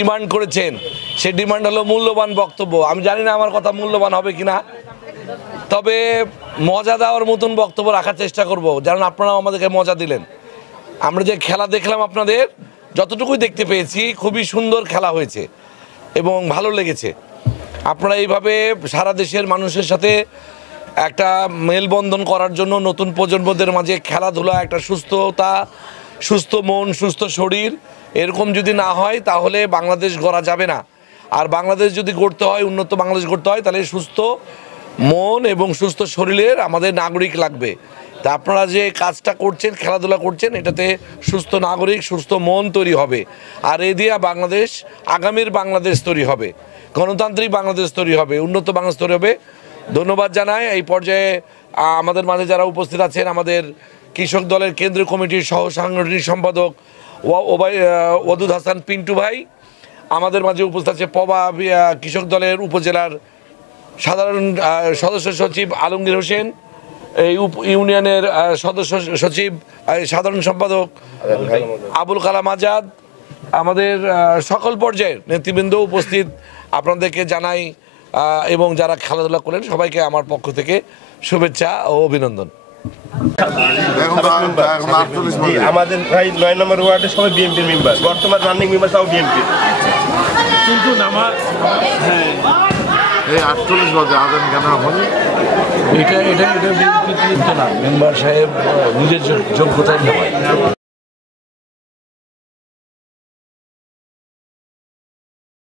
Demand করেছেন সেই demand হলো মূল্যবান বক্তব্য। আমি জানি না আমার কথা মূল্যবান হবে কিনা, তবে মজা দেওয়ার মতন বক্তব্য রাখার চেষ্টা করব, যেমন আপনারাও আমাদেরকে মজা দিলেন। আমরা যে খেলা দেখলাম আপনাদের যতটুকুই দেখতে পেয়েছি খুবই সুন্দর খেলা হয়েছে এবং ভালো লেগেছে। আপনারা এইভাবে সারা দেশের মানুষের সাথে একটা মেলবন্ধন করার জন্য নতুন প্রজন্মদের মাঝে খেলাধুলা, একটা সুস্থতা, সুস্থ মন, সুস্থ শরীর, এরকম যদি না হয় তাহলে বাংলাদেশ গড়া যাবে না। আর বাংলাদেশ যদি গড়তে হয়, উন্নত বাংলাদেশ গড়তে হয়, তাহলে সুস্থ মন এবং সুস্থ শরীরের আমাদের নাগরিক লাগবে। তা আপনারা যে কাজটা করছেন, খেলাধুলা করছেন, এটাতে সুস্থ নাগরিক, সুস্থ মন তৈরি হবে। আর এ দিয়ে বাংলাদেশ, আগামীর বাংলাদেশ তৈরি হবে, গণতান্ত্রিক বাংলাদেশ তৈরি হবে, উন্নত বাংলাদেশ তৈরি হবে। ধন্যবাদ জানাই এই পর্যায়ে আমাদের মাঝে যারা উপস্থিত আছেন, আমাদের কৃষক দলের কেন্দ্রীয় কমিটির সহ সাংগঠনিক সম্পাদক ওয়াদুদ হাসান পিন্টু ভাই, আমাদের মাঝে উপস্থিত আছে পবা কৃষক দলের উপজেলার সাধারণ সদস্য সচিব আলমগীর হোসেন, এই ইউনিয়নের সদস্য সচিব সাধারণ সম্পাদক আবুল কালাম আজাদ, আমাদের সকল পর্যায়ের নেতৃবৃন্দ উপস্থিত, আপনাদেরকে জানাই এবং যারা খেলাধুলা করেন সবাইকে আমার পক্ষ থেকে শুভেচ্ছা ও অভিনন্দন। আমাদের ভাই ৯ নম্বর ওয়ার্ডে সবাই বিএনপির মেম্বার, বর্তমান রানিং মেম্বার সব বিএনপি, কিন্তু এই 48 বাজে আজান কেন হবে? এটা বিএনপি না, মেম্বার সাহেব নিজের যোগ্যতায় নেওয়া।